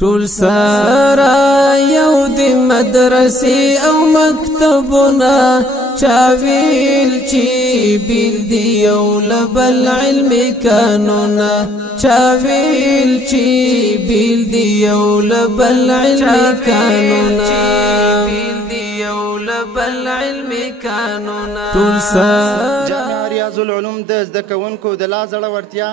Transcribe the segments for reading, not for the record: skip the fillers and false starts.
ټول سره یو د مدرسې او مکتبونه چاویل چې بیل دی یو لبل علمي قانونا چاویل چې بیل دی یو لبل علمي قانونا ټول سره جامعه ریاض العلوم د زده کوونکو د لا زړورتیا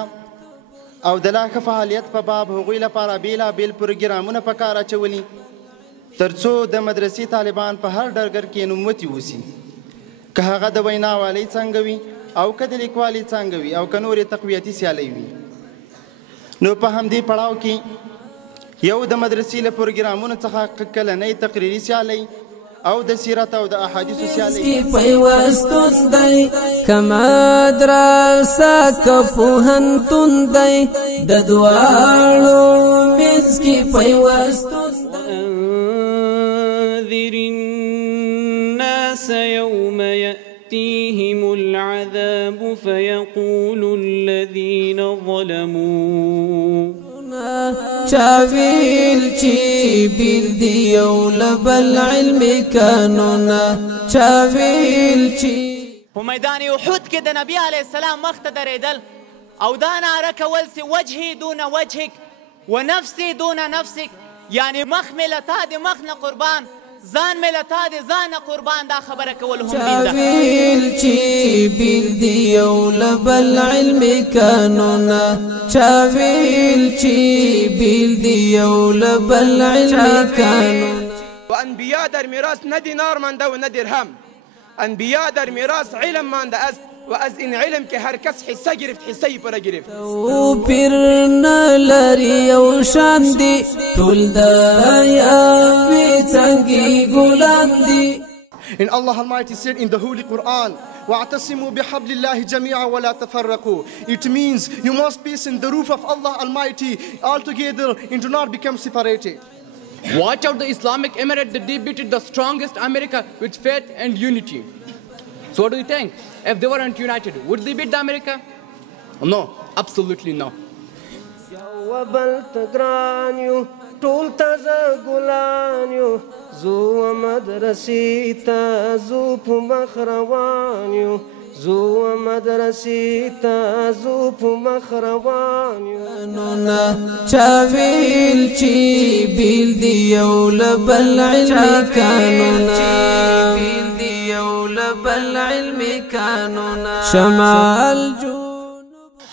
او د لا ښه فعالیت په باب هغوی لپاره بیلابیل پروګرامونه په کار اچولي تر څو د مدرسې طالبان په هر ډګر کې نوموتي اوسي که هغه د ویناوالۍ څانګه وي او که د لیکوالۍ څانګه وي او که نورې تقویتي سیالۍ وي نو په همدې پړاو کې یو د مدرسې له پروګرامونو څخه کلنۍ تقریري سیالۍ او د سیرت او د احادیث سیالۍ پیوستون دی کمدرسه کپوهنتون دی د دواړو منځ کې پیوستون انذر الناس يوم يأتيهم العذاب فيقول الذين ظلموا چاویل چې بیل دی یو لبل علمي قانونا چاویل چې په میدان احد کې د نبی علیه السلام مخ ته درېدل او دا ناره کول چې وجهي دون وجهک ونفسي دون نفسک یعنی مخ مې له تا د مخ نه قربان ځان مې له تا د ځان نه قربان دا خبره کول هم بیل ده چاویل چې بیل دی یو لبل علمي قانونا چاویل چې بیل دی یو لبل علمي قانونا و انبیا در میراث نه دینار مانده و نه درهم انبیا در میراث علم مانده است و از این علم که هر کس حصه گرفت حصه ای پره گرفت او پیر نلری او شاندی ټول د یاوی څنګه ګلان دی. And Allah Almighty said in the Holy Quran, وَاعْتَصِمُوا بِحَبْلِ اللَّهِ جَمِيعًا وَلَا تَفَرَّقُوا. It means you must peace in the roof of Allah Almighty all together and do not become separated. Watch out the Islamic Emirate that defeated the strongest America with faith and unity. So what do you think? If they weren't united, would they beat the America? No, absolutely no. ټول تازه ګلان یو زو مدرسې ته زو په مخ روان یو زو مدرسې ته زو په مخ روان یو چاویل چې بیل دی یو لبل علمي قانونا بیل دی یو لبل علمي قانونا شمال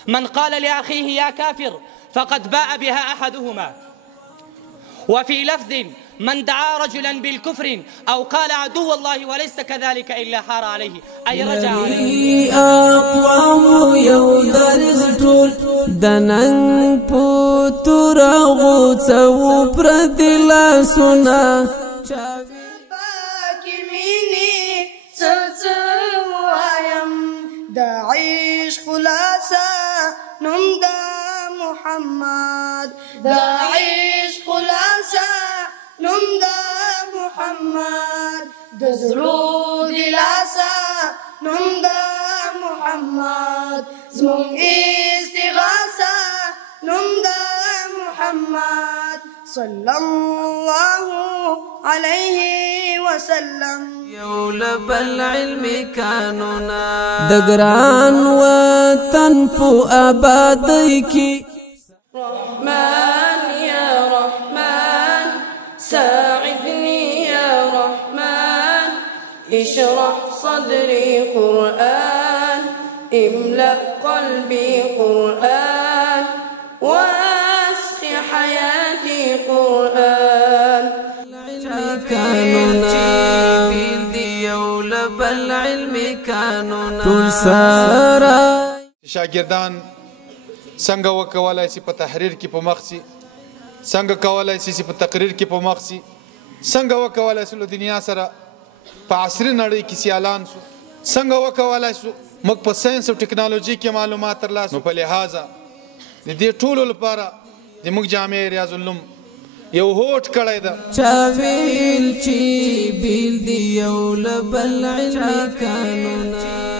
من قال لأخيه يا كافر فقد باء بها أحدهما وفي لفظ من دعا رجلا بالكفر أو قال عدو الله وليس كذلك إلا حار عليه أي رجع عليه أقوام يودرز طول دنن پتر غوڅو پردلا سنا پاکی مینی سوسوایم دا عیش خلاصا نم دا محمد دا عیش خلاصا نم دا محمد دا زرو دلاسا نم دا محمد زمون استغاثا نم دا محمد صلى الله عليه وسلم یو لبل علمي قانونا دگران وطن پو آبادی کی رحمن يا رحمن ساعدني يا رحمن اشرح صدري قرآن املأ قلبي قرآن واسق حياتي قرآن قانونا بیل دی یو لبل علمي قانونا ټول سره شاګردان څنګه وکولای شي په تحریر کې په مخ شي څنګه کولای شي په تقریر کې په مخ شي څنګه وکولای شي له دنیا سره په عصري نړۍ کې سیالان شو څنګه وکولای شو موږ په ساينس او ټکنالوژي کې معلومات ترلاسه په لحاظه د دې ټولو لپاره د موږ جامعه ریاض العلوم یو هوټ کړی ده چاویل چې بیل دی یو لبل علمي قانونا